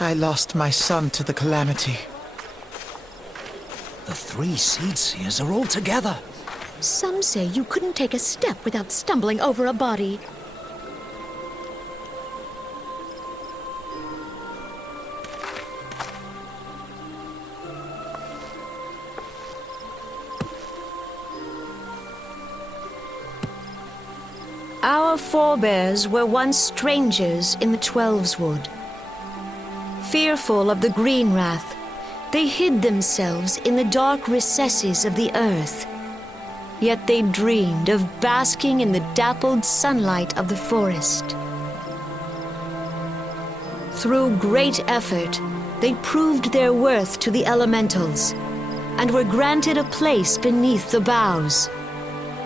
I lost my son to the calamity. The three Seed Seers are all together. Some say you couldn't take a step without stumbling over a body. Our forebears were once strangers in the Twelveswood. Fearful of the Green Wrath, they hid themselves in the dark recesses of the earth. Yet they dreamed of basking in the dappled sunlight of the forest. Through great effort, they proved their worth to the elementals, and were granted a place beneath the boughs.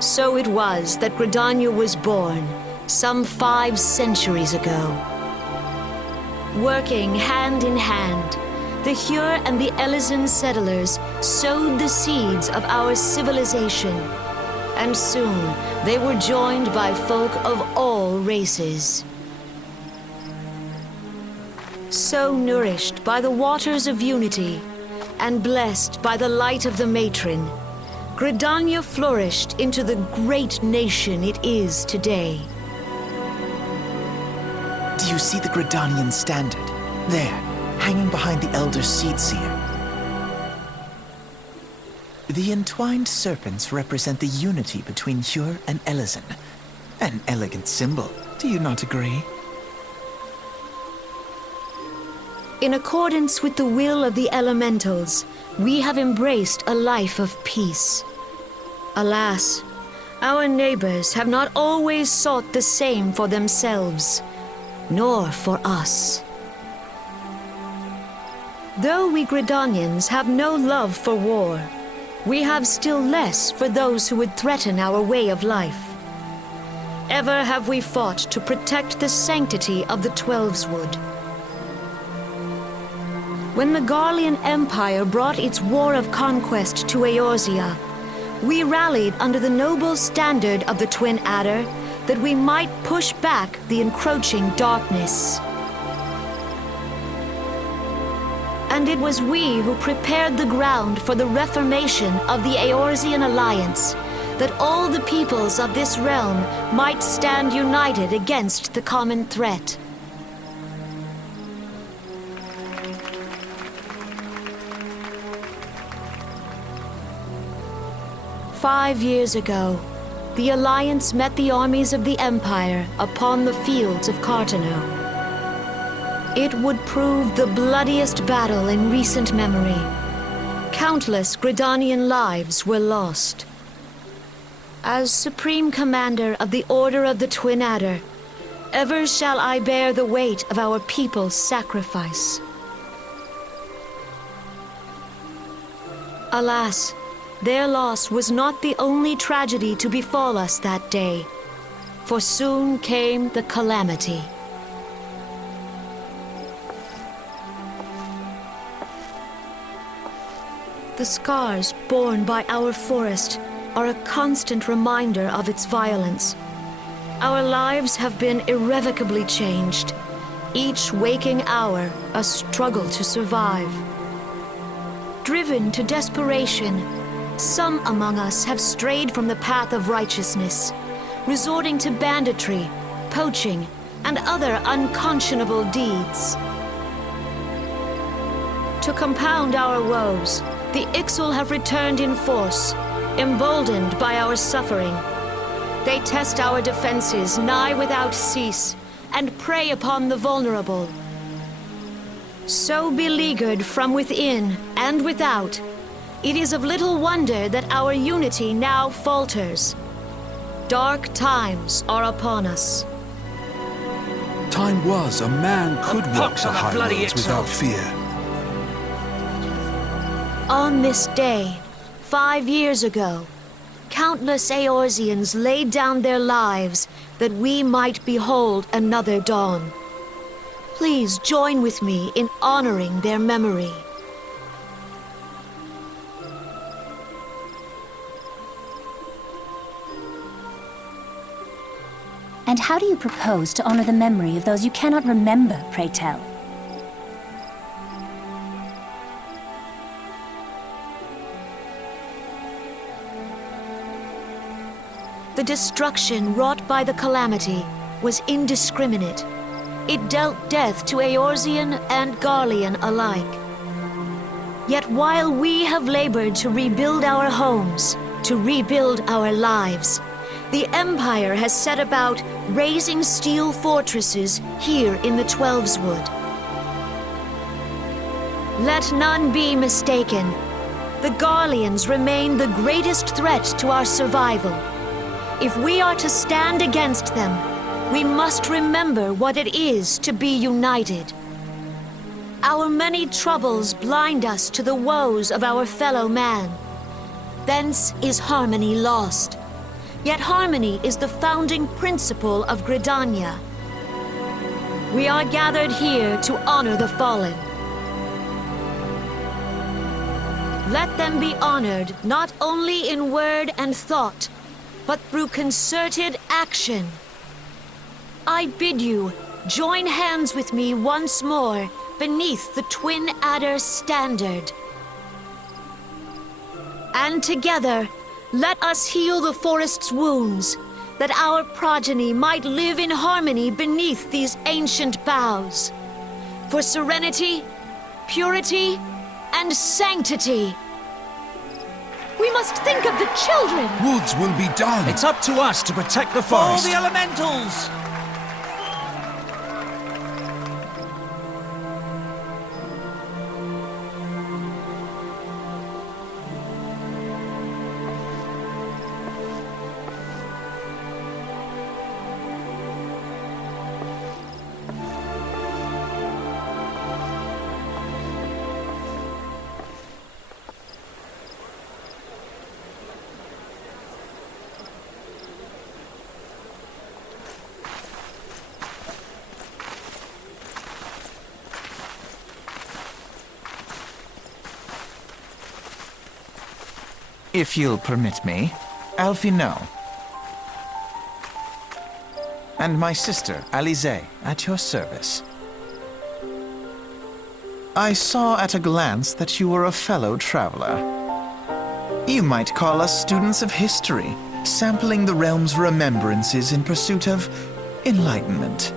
So it was that Gridania was born, some 5 centuries ago. Working hand in hand, the Hure and the Elysian settlers sowed the seeds of our civilization, and soon they were joined by folk of all races. So nourished by the waters of unity, and blessed by the light of the matron, Gridania flourished into the great nation it is today. Do you see the Gridanian standard? There, hanging behind the Elder Seed Seer. The entwined serpents represent the unity between Hure and Elysian. An elegant symbol, do you not agree? In accordance with the will of the elementals, we have embraced a life of peace. Alas, our neighbors have not always sought the same for themselves, nor for us. Though we Gridanians have no love for war, we have still less for those who would threaten our way of life. Ever have we fought to protect the sanctity of the Twelveswood. When the Garlean Empire brought its war of conquest to Eorzea, we rallied under the noble standard of the Twin Adder that we might push back the encroaching darkness. And it was we who prepared the ground for the reformation of the Eorzean Alliance, that all the peoples of this realm might stand united against the common threat. "5 years ago, the Alliance met the armies of the Empire upon the fields of Carteneau. It would prove the bloodiest battle in recent memory. Countless Gridanian lives were lost. As Supreme Commander of the Order of the Twin Adder, ever shall I bear the weight of our people's sacrifice. Alas, their loss was not the only tragedy to befall us that day, for soon came the calamity. The scars borne by our forest are a constant reminder of its violence. Our lives have been irrevocably changed, each waking hour a struggle to survive. Driven to desperation, some among us have strayed from the path of righteousness, resorting to banditry, poaching, and other unconscionable deeds. To compound our woes, the Ixal have returned in force, emboldened by our suffering. They test our defenses nigh without cease, and prey upon the vulnerable. So beleaguered from within and without, it is of little wonder that our unity now falters. Dark times are upon us. Time was a man could walk the on the bloody highroads Ixal. without fear. On this day, 5 years ago, countless Eorzeans laid down their lives that we might behold another dawn. Please join with me in honoring their memory. And how do you propose to honor the memory of those you cannot remember, pray tell? The destruction wrought by the calamity was indiscriminate. It dealt death to Eorzean and Garlean alike. Yet while we have labored to rebuild our homes, to rebuild our lives, the Empire has set about raising steel fortresses here in the Twelveswood. Let none be mistaken. The Garleans remain the greatest threat to our survival. If we are to stand against them, we must remember what it is to be united. Our many troubles blind us to the woes of our fellow man. Thence is harmony lost. Yet harmony is the founding principle of Gridania. We are gathered here to honor the fallen. Let them be honored not only in word and thought, but through concerted action. I bid you join hands with me once more beneath the Twin Adder standard. And together, let us heal the forest's wounds, that our progeny might live in harmony beneath these ancient boughs. For serenity, purity, and sanctity. We must think of the children! Woods will be done. It's up to us to protect the All forest. the elementals! If you'll permit me, Alfie no. And my sister, Alize, at your service. I saw at a glance that you were a fellow traveler. You might call us students of history, sampling the realm's remembrances in pursuit of enlightenment.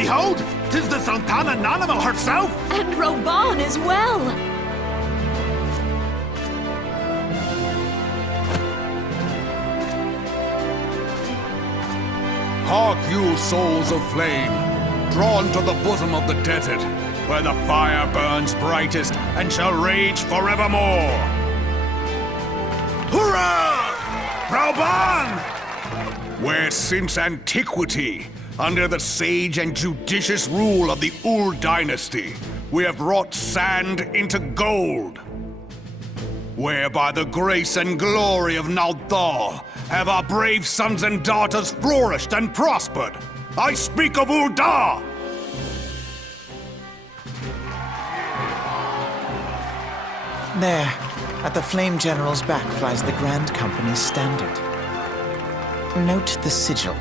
Behold, 'tis the Sultana Nanamo herself! And Reborn as well! Hark you, souls of flame, drawn to the bosom of the desert, Where the fire burns brightest and shall rage forevermore! Hurrah! Reborn! where since antiquity, under the sage and judicious rule of the Ul dynasty, we have wrought sand into gold. Where by the grace and glory of Naldal have our brave sons and daughters flourished and prospered. I speak of Ul'dah! There, at the Flame General's back flies the Grand Company's standard. Note the sigil.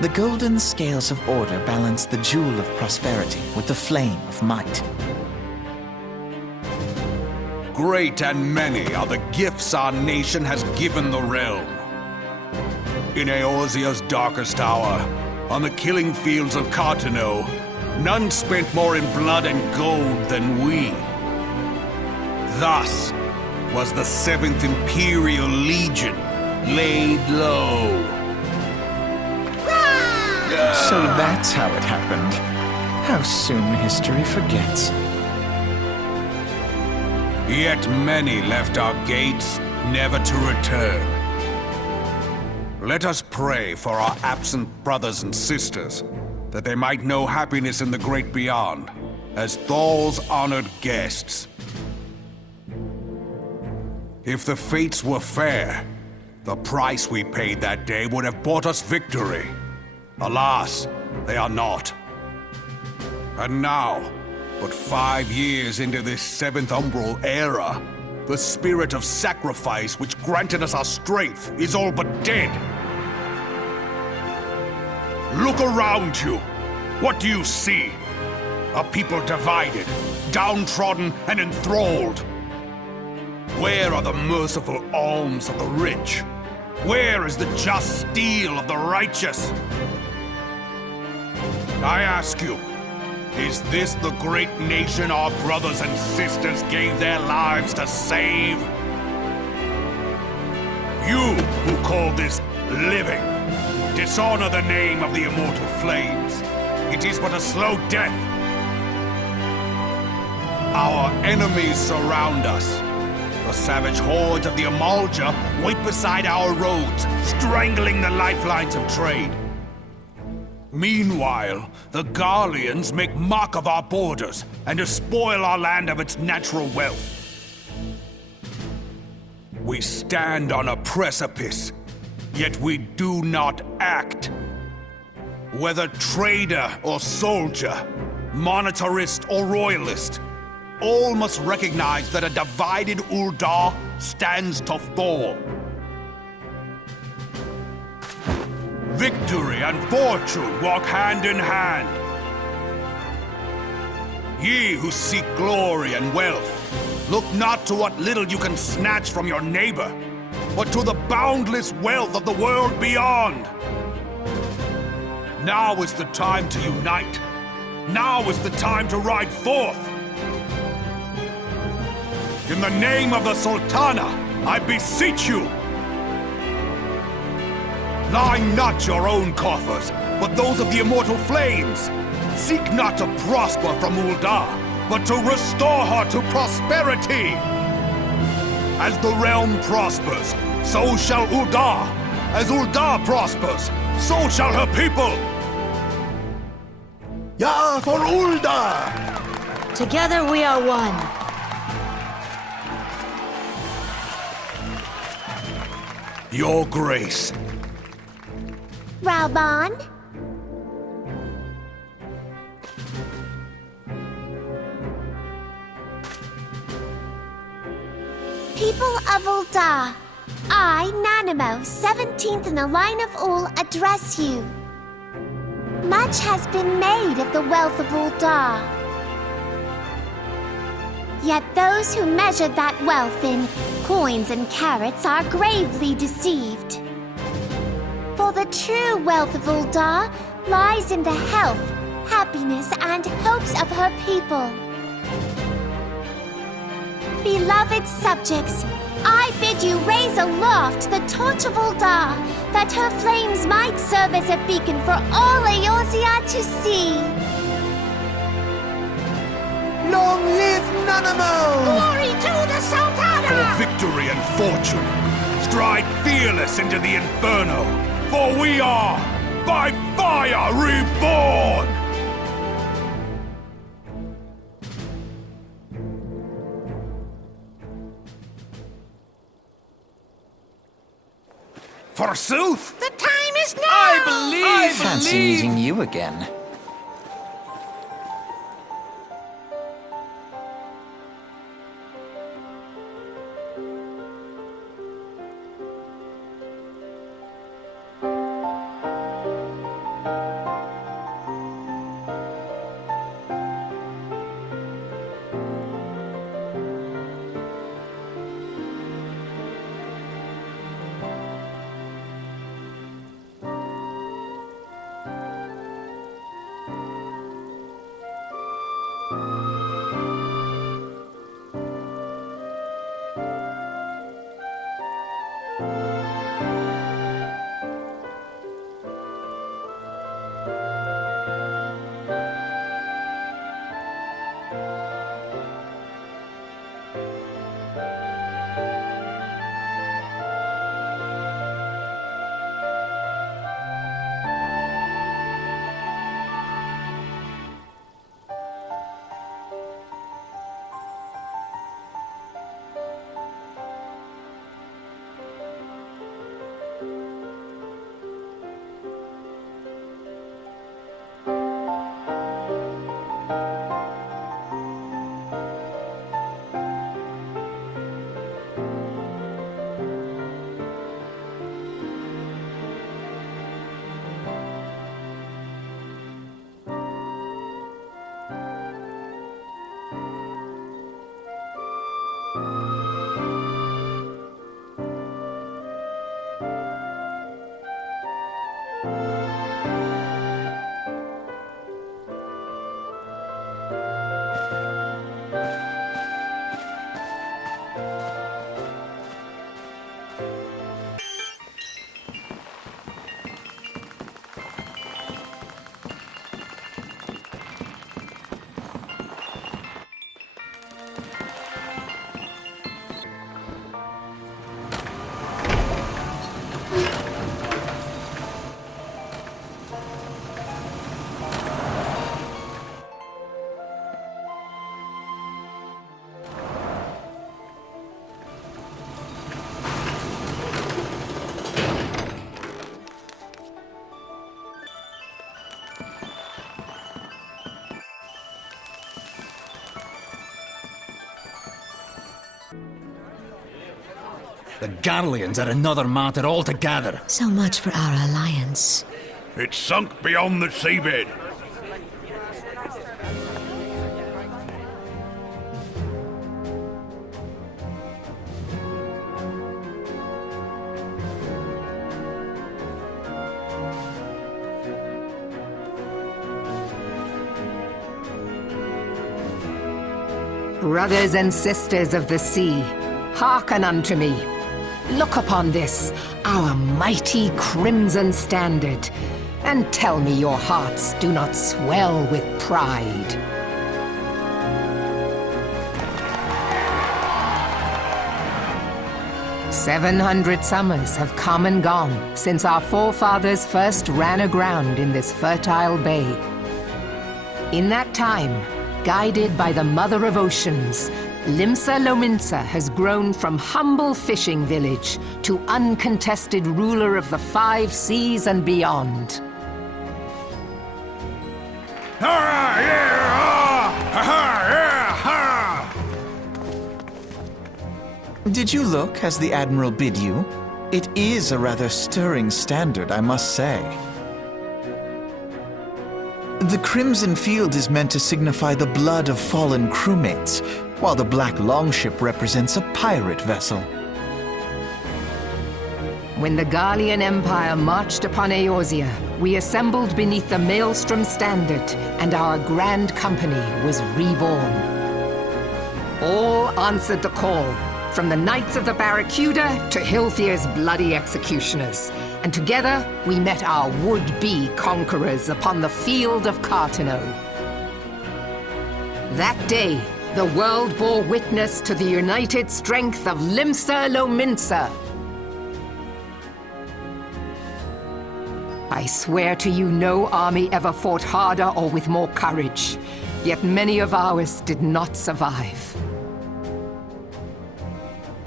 The golden scales of order balance the jewel of prosperity with the flame of might. Great and many are the gifts our nation has given the realm. In Eorzea's darkest hour, on the killing fields of Cartano, none spent more in blood and gold than we. Thus was the 7th Imperial Legion laid low. So that's how it happened. How soon history forgets. Yet many left our gates, never to return. Let us pray for our absent brothers and sisters, that they might know happiness in the great beyond, as Thal's honored guests. If the fates were fair, the price we paid that day would have bought us victory. Alas, they are not. And now, but 5 years into this 7th Umbral era, the spirit of sacrifice which granted us our strength is all but dead. Look around you. What do you see? A people divided, downtrodden, and enthralled. Where are the merciful alms of the rich? Where is the just steel of the righteous? I ask you, is this the great nation our brothers and sisters gave their lives to save? You who call this living, dishonor the name of the immortal flames. It is but a slow death. Our enemies surround us. The savage hordes of the Amalja wait beside our roads, strangling the lifelines of trade. Meanwhile, the Garleans make mock of our borders and despoil our land of its natural wealth. We stand on a precipice, yet we do not act. Whether trader or soldier, monetarist or royalist, all must recognize that a divided Ul'dah stands to fall. Victory and fortune walk hand in hand. Ye who seek glory and wealth, look not to what little you can snatch from your neighbor, but to the boundless wealth of the world beyond. Now is the time to unite. Now is the time to ride forth. In the name of the Sultana, I beseech you! Line not your own coffers, but those of the immortal flames. Seek not to prosper from Ul'dah, but to restore her to prosperity. As the realm prospers, so shall Ul'dah. As Ul'dah prospers, so shall her people. Yeah, for Ul'dah! Together we are one. Your Grace. Reborn? People of Ul'dah, I, Nanamo, 17th in the line of Ul, address you. Much has been made of the wealth of Ul'dah. Yet those who measured that wealth in coins and carats are gravely deceived. For the true wealth of Ul'dah lies in the health, happiness, and hopes of her people. Beloved subjects, I bid you raise aloft the torch of Uldar, that her flames might serve as a beacon for all Eorzea to see. Long live Nanamo! Glory to the Sultana! For victory and fortune, stride fearless into the Inferno, for we are, by fire, reborn! Forsooth! The time is now! I Fancy meeting you again. The Garleans are another matter altogether. So much for our alliance. It's sunk beyond the seabed. Brothers and sisters of the sea, hearken unto me. Look upon this, our mighty crimson standard, and tell me your hearts do not swell with pride. "700 summers have come and gone since our forefathers first ran aground in this fertile bay. In that time, guided by the Mother of Oceans, Limsa Lominsa has grown from humble fishing village to uncontested ruler of the 5 seas and beyond. Did you look as the Admiral bid you? It is a rather stirring standard, I must say. The crimson field is meant to signify the blood of fallen crewmates, while the black longship represents a pirate vessel. When the Garlean Empire marched upon Eorzea, we assembled beneath the Maelstrom standard, and our grand company was reborn. All answered the call, from the Knights of the Barracuda to Hilthier's bloody executioners. And together, we met our would-be conquerors upon the field of Cartino. That day, the world bore witness to the united strength of Limsa Lominsa. I swear to you, no army ever fought harder or with more courage, yet many of ours did not survive.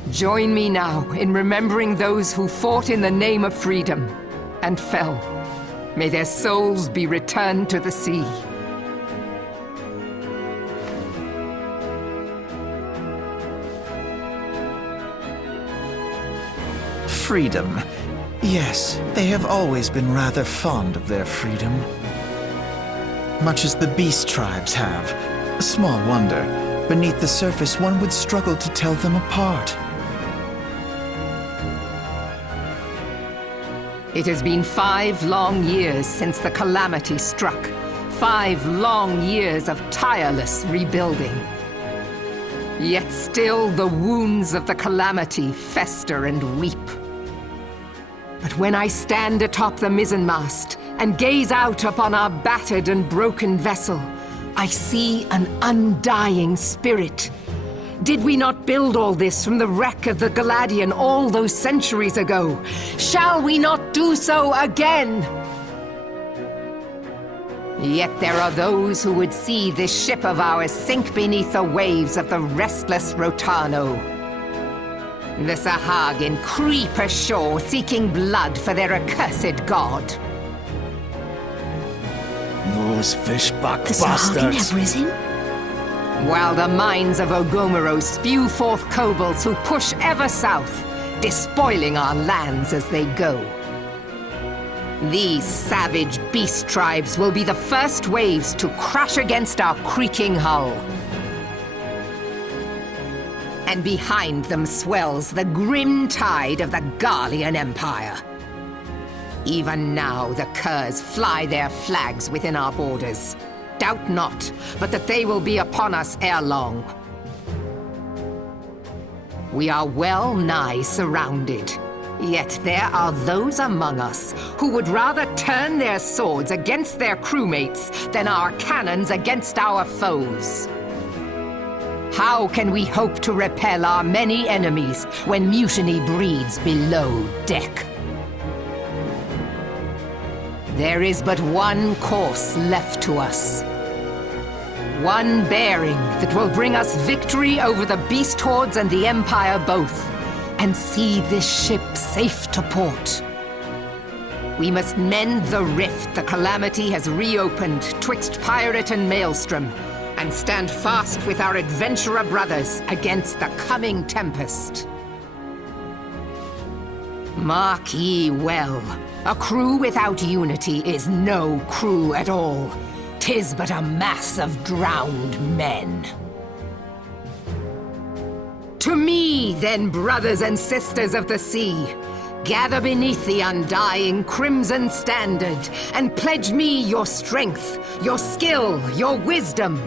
Join me now in remembering those who fought in the name of freedom and fell. May their souls be returned to the sea. Freedom. Yes, they have always been rather fond of their freedom. Much as the beast tribes have. Small wonder. Beneath the surface, one would struggle to tell them apart. It has been 5 long years since the calamity struck. 5 long years of tireless rebuilding. Yet still the wounds of the calamity fester and weep. But when I stand atop the mizzenmast and gaze out upon our battered and broken vessel, I see an undying spirit. Did we not build all this from the wreck of the Galadian all those centuries ago? Shall we not do so again? Yet there are those who would see this ship of ours sink beneath the waves of the restless Rotano. The Sahagin creep ashore seeking blood for their accursed god. Those fishback The Sahagin bastards. have risen? While the mines of Ogomero spew forth kobolds who push ever south, despoiling our lands as they go. These savage beast tribes will be the first waves to crash against our creaking hull. And behind them swells the grim tide of the Garlean Empire. Even now the curs fly their flags within our borders. Doubt not, but that they will be upon us ere long. We are well nigh surrounded. Yet there are those among us who would rather turn their swords against their crewmates than our cannons against our foes. How can we hope to repel our many enemies when mutiny breeds below deck? There is but one course left to us. One bearing that will bring us victory over the beast hordes and the Empire both, and see this ship safe to port. We must mend the rift the calamity has reopened twixt pirate and maelstrom, and stand fast with our adventurer brothers against the coming tempest. Mark ye well, a crew without unity is no crew at all. 'Tis but a mass of drowned men. To me, then, brothers and sisters of the sea, gather beneath the undying crimson standard, and pledge me your strength, your skill, your wisdom.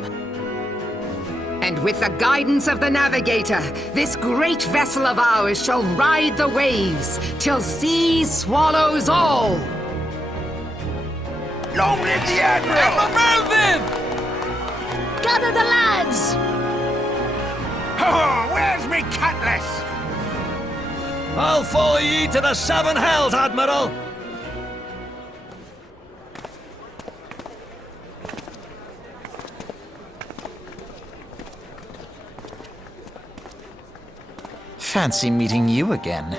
And with the guidance of the navigator, this great vessel of ours shall ride the waves till sea swallows all. Long live the Admiral! Gather the lads! Oh, where's me cutlass? I'll follow ye to the 7 hells, Admiral! Fancy meeting you again.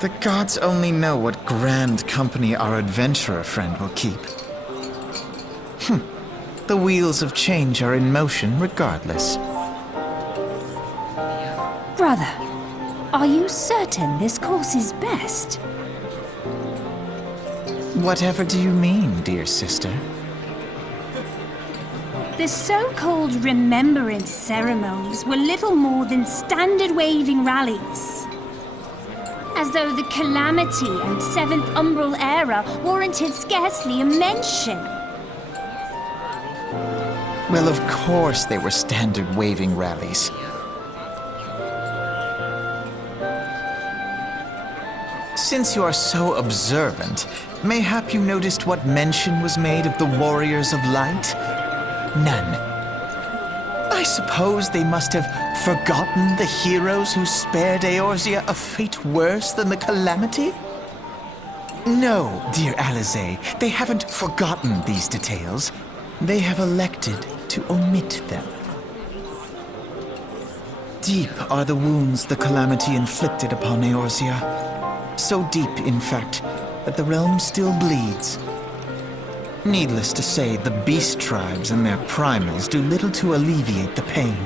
The gods only know what grand company our adventurer friend will keep. The wheels of change are in motion regardless. Brother, are you certain this course is best? Whatever do you mean, dear sister? The so-called remembrance ceremonies were little more than standard waving rallies. As though the Calamity and 7th Umbral era warranted scarcely a mention. Well, of course they were standard waving rallies. Since you are so observant, mayhap you noticed what mention was made of the Warriors of Light? None. I suppose they must have forgotten the heroes who spared Eorzea a fate worse than the Calamity? No, dear Alizé, they haven't forgotten these details. They have elected to omit them. Deep are the wounds the Calamity inflicted upon Eorzea. So deep, in fact, that the realm still bleeds. Needless to say, the beast tribes and their primals do little to alleviate the pain.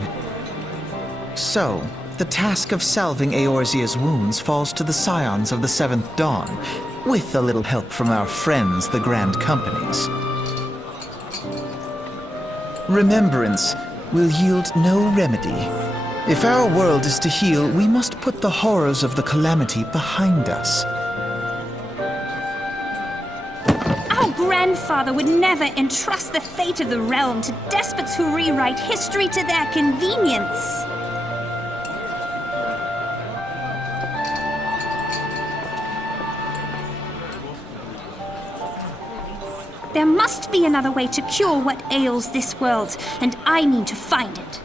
So, the task of salving Eorzea's wounds falls to the scions of the 7th Dawn, with a little help from our friends, the Grand Companies. Remembrance will yield no remedy, If our world is to heal, we must put the horrors of the calamity behind us. Our grandfather would never entrust the fate of the realm to despots who rewrite history to their convenience. There must be another way to cure what ails this world, and I need to find it.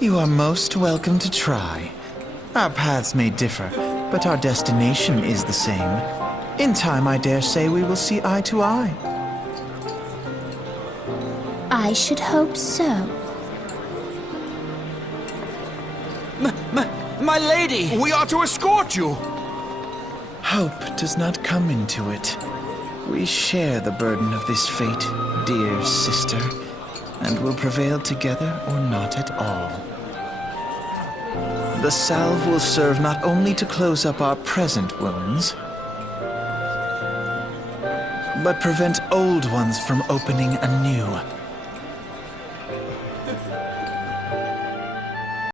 You are most welcome to try. Our paths may differ, but our destination is the same. In time, I dare say we will see eye to eye. I should hope so. My lady! We are to escort you! Hope does not come into it. We share the burden of this fate, dear sister, and will prevail together or not at all. The salve will serve not only to close up our present wounds, but prevent old ones from opening anew.